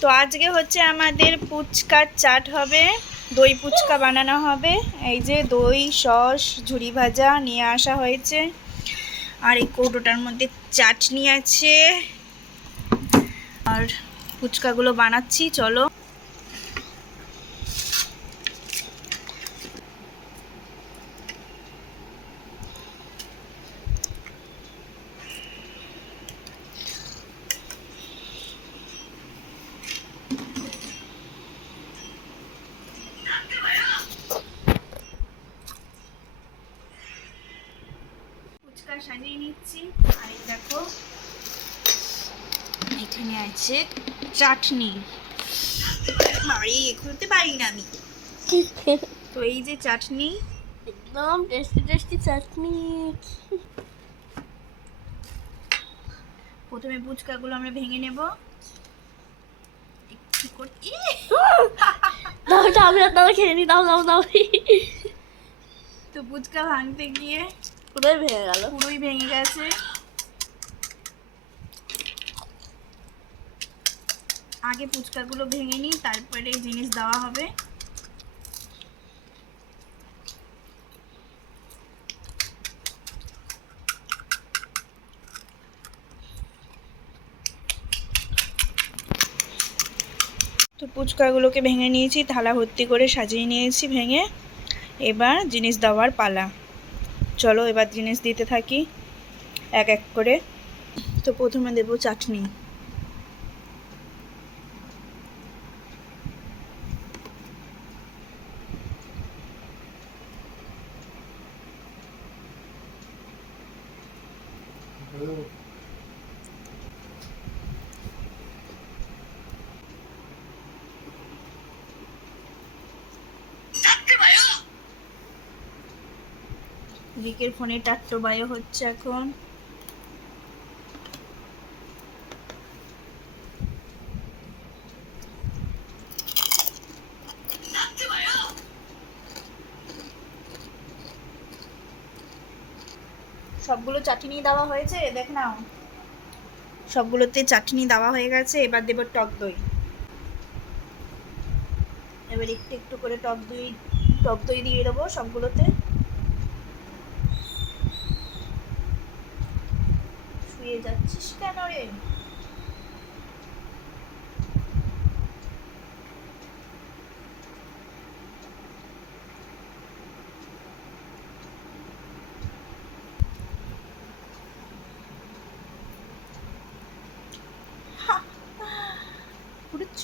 তো আজকে হচ্ছে আমাদের পুচকার চাট হবে, দই পুচকা বানানো হবে। এই যে দই, সস ঝুড়ি ভাজা নিয়ে আসা হয়েছে। আর এই কৌটোটার মধ্যে চাটনি আছে। আর ফুচকাগুলো বানাচ্ছি, চলো। ফুচকা সাজিয়ে নিচ্ছি। আর দেখো এখানে আছে চাটনি। বাড়ি খুলতে পারি না আমি। তো এই যে চাটনি। একদম টেস্টি টেস্টি চাটনি। প্রথমে ফুচকাগুলো আমরা ভেঙে নেব। একটু করে- ই! দাও দাও খেয়ে নি দাও দাও দাও তো ফুচকা ভাঙতে গিয়ে পুরোই ভেঙে গেল। পুরোই ভেঙে গেছে। আগে ফুচকাগুলো ভেঙে নিই, তারপরে জিনিস দেওয়া হবে। তো ফুচকাগুলোকে ভেঙে নিয়েছি, থালা ভর্তি করে সাজিয়ে নিয়েছি ভেঙে। এবার জিনিস দেওয়ার পালা। চলো এবার জিনিস দিতে থাকি এক এক করে। তো প্রথমে দেব চাটনি। রিকের ফোনে টাট্টো বায়ো হচ্ছে এখন। সবগুলো চাটনি দেওয়া হয়েছে দেখ নাও। সবগুলোতে চাটনি দেওয়া হয়ে গেছে এবার দেব টক দই। এবার একটু একটু করে টক দই টক দই দিয়ে দেবো সবগুলোতে। শুয়ে যাচ্ছিস কেন রে?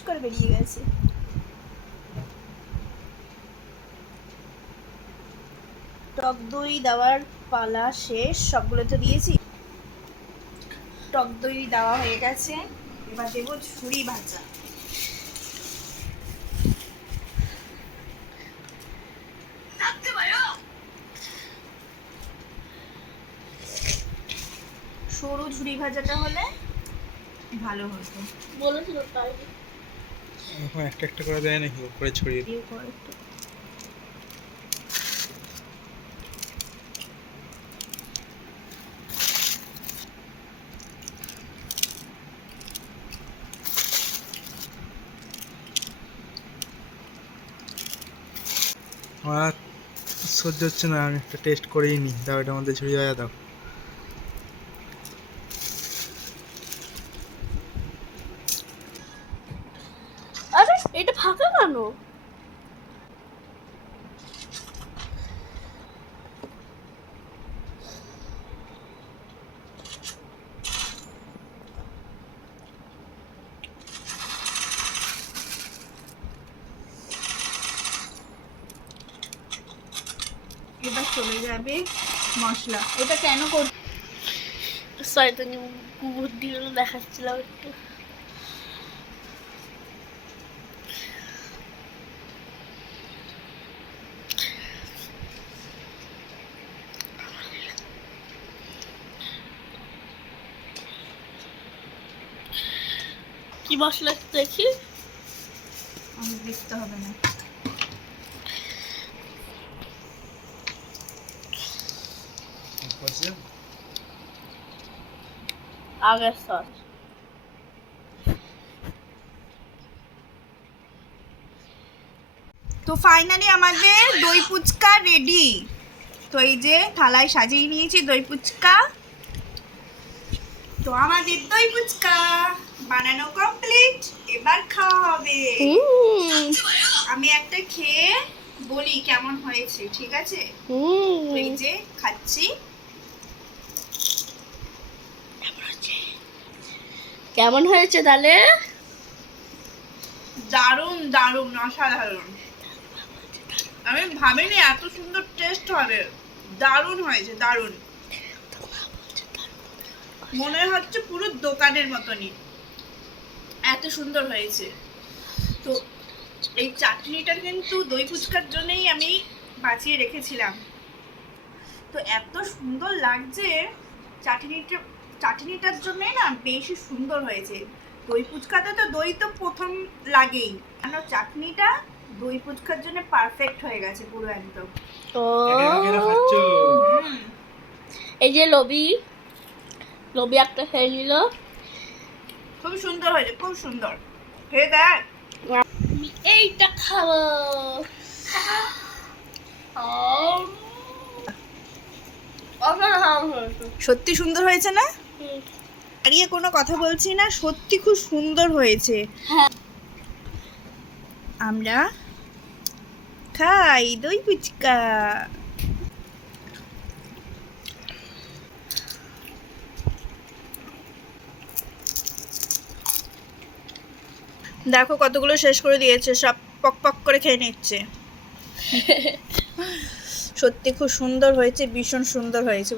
করে বেরিয়ে গেছে। টক দই দেওয়ার পালা শেষ, সবগুলো তো দিয়েছি। টক দই দেওয়া হয়ে গেছে। এবার দেবো ঝুড়ি ভাজা। সরু ঝুড়ি ভাজাটা হলে ভালো হতো। বলেছিল তাই এখন একটা একটা করে দেয় নাকি? উপরে ছড়িয়ে দিও কর আমার সহ্য হচ্ছে না আমি একটা টেস্ট করেই নিই দাও এটা আমাদের ঝুড়ি দাও আরে এটা ফাঁকা কেন এবার চলে যাবে মশলা। এটা কেন কর শয়তানি বুদ্ধিগুলো দেখাচ্ছিলাম একটু। কি মশলা দেখি? আমি দেখতে হবে না। হয়েছে আগের সস তো ফাইনালি আমাদের দই ফুচকা রেডি তো এই যে থালায় সাজিয়ে নিয়েছি দই ফুচকা। তো আমাদের দই ফুচকা বানানো কমপ্লিট এবার খাওয়া হবে। আমি একটা খেয়ে বলি কেমন হয়েছে ঠিক আছে? এই যে খাচ্ছি। কেমন হয়েছে তাহলে? দারুণ দারুণ, অসাধারণ। আমি ভাবিনি এত সুন্দর টেস্ট হবে। দারুণ হয়েছে, দারুণ। মনে হচ্ছে পুরো দোকানের মতনই। এত সুন্দর হয়েছে। তো এই চাটনিটা কিন্তু দই ফুচকার জন্যই আমি বাঁচিয়ে রেখেছিলাম। তো এত সুন্দর লাগছে চাটনিটা চাটনিটার জন্যই না বেশি সুন্দর হয়েছে। দই ফুচকাতে তো দই তো প্রথম লাগেই। কেন চাটনিটা দই ফুচকার জন্য পারফেক্ট হয়ে গেছে পুরো একদম। ও। এই যে লবি লবি একটা খেয়ে নিল। খুব সুন্দর হয়েছে খুব সুন্দর। খেয়ে দেখ। এইটা খাব। সত্যি সুন্দর হয়েছে না। দাঁড়িয়ে কোনো কথা বলছি না সত্যি খুব সুন্দর হয়েছে। হ্যাঁ। আমরা খাই দই ফুচকা। দেখো কতগুলো শেষ করে দিয়েছে সব পক পক করে খেয়ে নিচ্ছে। সত্যি খুব সুন্দর হয়েছে ভীষণ সুন্দর হয়েছে।